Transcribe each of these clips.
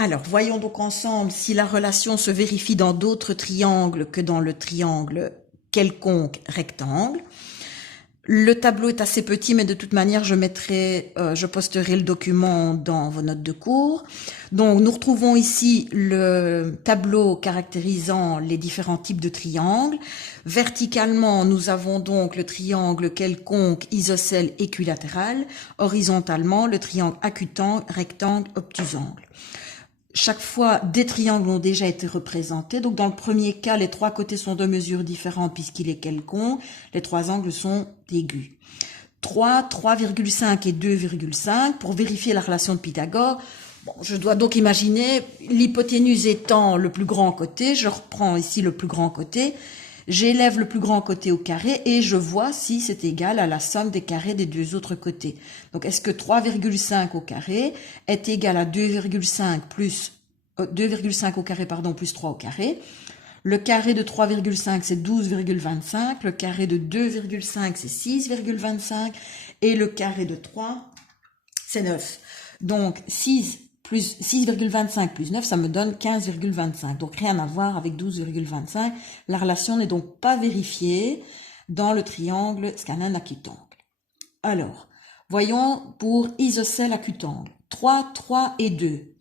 Alors, voyons donc ensemble si la relation se vérifie dans d'autres triangles que dans le triangle quelconque rectangle. Le tableau est assez petit, mais de toute manière, je posterai le document dans vos notes de cours. Donc, nous retrouvons ici le tableau caractérisant les différents types de triangles. Verticalement, nous avons donc le triangle quelconque, isocèle, équilatéral. Horizontalement, le triangle acutangle, rectangle, obtusangle. Chaque fois, des triangles ont déjà été représentés. Donc, dans le premier cas, les trois côtés sont de mesures différentes puisqu'il est quelconque. Les trois angles sont aigus. 3, 3,5 et 2,5 pour vérifier la relation de Pythagore. Bon, je dois donc imaginer l'hypoténuse étant le plus grand côté. Je reprends ici le plus grand côté. J'élève le plus grand côté au carré et je vois si c'est égal à la somme des carrés des deux autres côtés. Donc, est-ce que 3,5 au carré est égal à 2,5 plus 2,5 au carré, pardon, plus 3 au carré. Le carré de 3,5, c'est 12,25. Le carré de 2,5, c'est 6,25. Et le carré de 3, c'est 9. Donc, 6,25 plus 9, ça me donne 15,25. Donc, rien à voir avec 12,25. La relation n'est donc pas vérifiée dans le triangle scanin acutangle. Alors, voyons pour isocèle acutangle. 3, 3 et 2.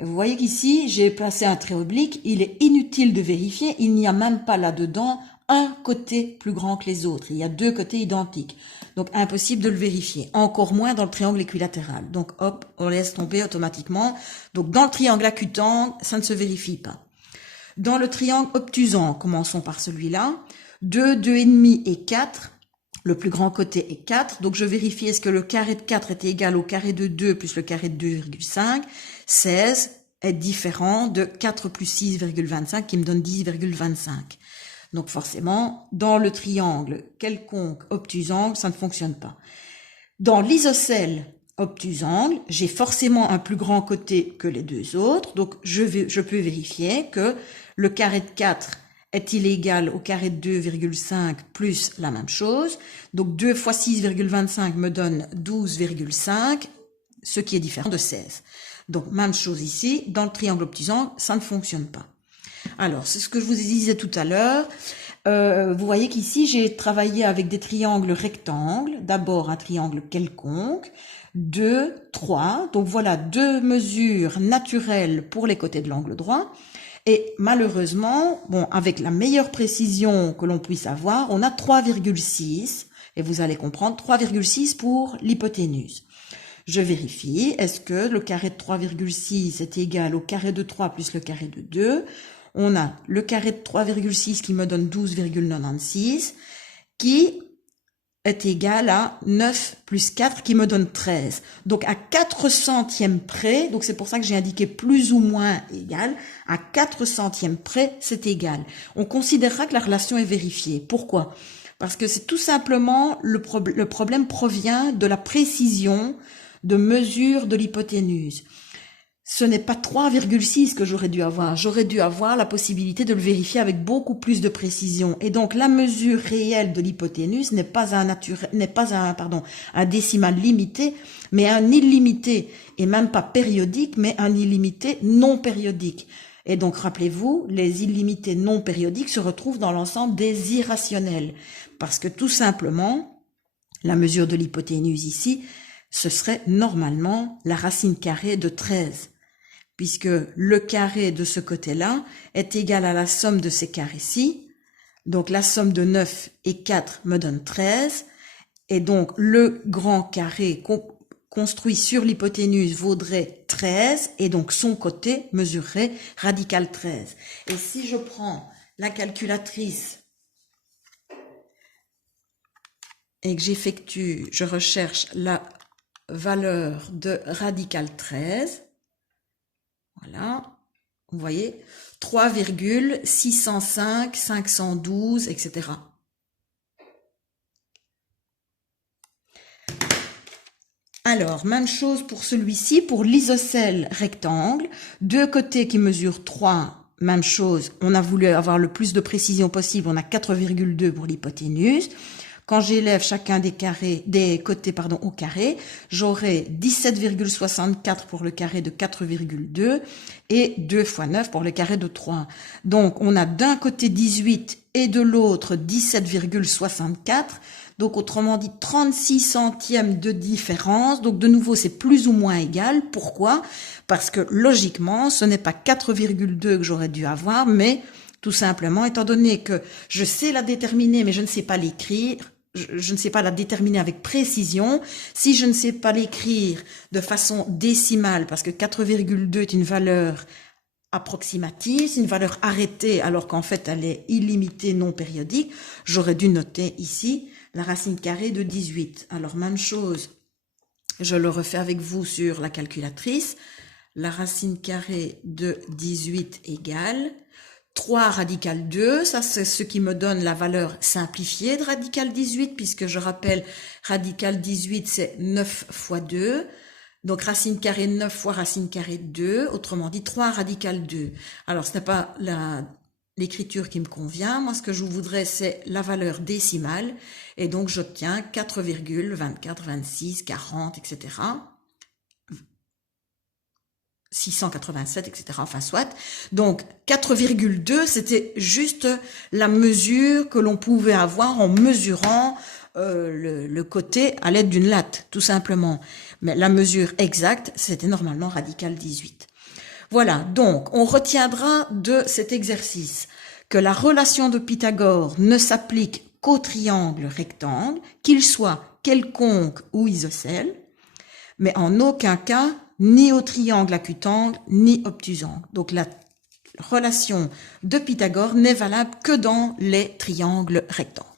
Vous voyez qu'ici, j'ai placé un trait oblique. Il est inutile de vérifier. Il n'y a même pas là-dedans un côté plus grand que les autres. Il y a deux côtés identiques. Donc, impossible de le vérifier. Encore moins dans le triangle équilatéral. Donc, hop, on laisse tomber automatiquement. Donc, dans le triangle acutangle, ça ne se vérifie pas. Dans le triangle obtusangle, commençons par celui-là. 2, 2,5 et 4. Le plus grand côté est 4. Donc, je vérifie est-ce que le carré de 4 est égal au carré de 2 plus le carré de 2,5. 16 est différent de 4 plus 6,25 qui me donne 10,25. Donc, forcément, dans le triangle quelconque obtusangle, ça ne fonctionne pas. Dans l'isocèle obtusangle, j'ai forcément un plus grand côté que les deux autres. Donc, je peux vérifier que le carré de 4 est-il égal au carré de 2,5 plus la même chose. Donc, 2 fois 6,25 me donne 12,5, ce qui est différent de 16. Donc, même chose ici, dans le triangle obtusangle, ça ne fonctionne pas. Alors, c'est ce que je vous disais tout à l'heure. Vous voyez qu'ici, j'ai travaillé avec des triangles rectangles. D'abord, un triangle quelconque. 2, 3. Donc, voilà deux mesures naturelles pour les côtés de l'angle droit. Et malheureusement, bon, avec la meilleure précision que l'on puisse avoir, on a 3,6. Et vous allez comprendre, 3,6 pour l'hypoténuse. Je vérifie, est-ce que le carré de 3,6 est égal au carré de 3 plus le carré de 2? On a le carré de 3,6 qui me donne 12,96, qui est égal à 9 plus 4 qui me donne 13. Donc à 4 centièmes près, donc c'est pour ça que j'ai indiqué plus ou moins égal, à 4 centièmes près, c'est égal. On considérera que la relation est vérifiée. Pourquoi? Parce que c'est tout simplement, le problème provient de la précision de mesure de l'hypoténuse. Ce n'est pas 3,6 que j'aurais dû avoir. J'aurais dû avoir la possibilité de le vérifier avec beaucoup plus de précision. Et donc, la mesure réelle de l'hypoténuse n'est pas un décimal limité, mais un illimité. Et même pas périodique, mais un illimité non périodique. Et donc, rappelez-vous, les illimités non périodiques se retrouvent dans l'ensemble des irrationnels. Parce que tout simplement, la mesure de l'hypoténuse ici, ce serait normalement la racine carrée de 13, puisque le carré de ce côté-là est égal à la somme de ces carrés-ci. Donc la somme de 9 et 4 me donne 13, et donc le grand carré construit sur l'hypoténuse vaudrait 13, et donc son côté mesurerait radical 13. Et si je prends la calculatrice et que je recherche la valeur de radical 13, voilà, vous voyez, 3,605, 512, etc. Alors, même chose pour celui-ci, pour l'isocèle rectangle, deux côtés qui mesurent 3, même chose, on a voulu avoir le plus de précision possible, on a 4,2 pour l'hypoténuse. quand j'élève chacun des côtés au carré, j'aurai 17,64 pour le carré de 4,2 et 2 fois 9 pour le carré de 3. Donc, on a d'un côté 18 et de l'autre 17,64. Donc, autrement dit, 36 centièmes de différence. Donc, de nouveau, c'est plus ou moins égal. Pourquoi? Parce que, logiquement, ce n'est pas 4,2 que j'aurais dû avoir, mais tout simplement, étant donné que je sais la déterminer, mais je ne sais pas l'écrire, je ne sais pas la déterminer avec précision. Si je ne sais pas l'écrire de façon décimale, parce que 4,2 est une valeur approximative, c'est une valeur arrêtée, alors qu'en fait, elle est illimitée, non périodique, j'aurais dû noter ici la racine carrée de 18. Alors, même chose, je le refais avec vous sur la calculatrice. La racine carrée de 18 égale 3 radical 2, ça c'est ce qui me donne la valeur simplifiée de radical 18, puisque je rappelle, radical 18 c'est 9 fois 2, donc racine carrée 9 fois racine carrée 2, autrement dit 3 radical 2. Alors ce n'est pas l'écriture qui me convient, moi ce que je voudrais c'est la valeur décimale, et donc j'obtiens 4,24, 26, 40, etc. 687, etc. Enfin, soit. Donc, 4,2, c'était juste la mesure que l'on pouvait avoir en mesurant le côté à l'aide d'une latte, tout simplement. Mais la mesure exacte, c'était normalement radical 18. Voilà, donc, on retiendra de cet exercice que la relation de Pythagore ne s'applique qu'au triangle rectangle, qu'il soit quelconque ou isocèle, mais en aucun cas ni au triangle acutangle, ni obtusangle. Donc la relation de Pythagore n'est valable que dans les triangles rectangles.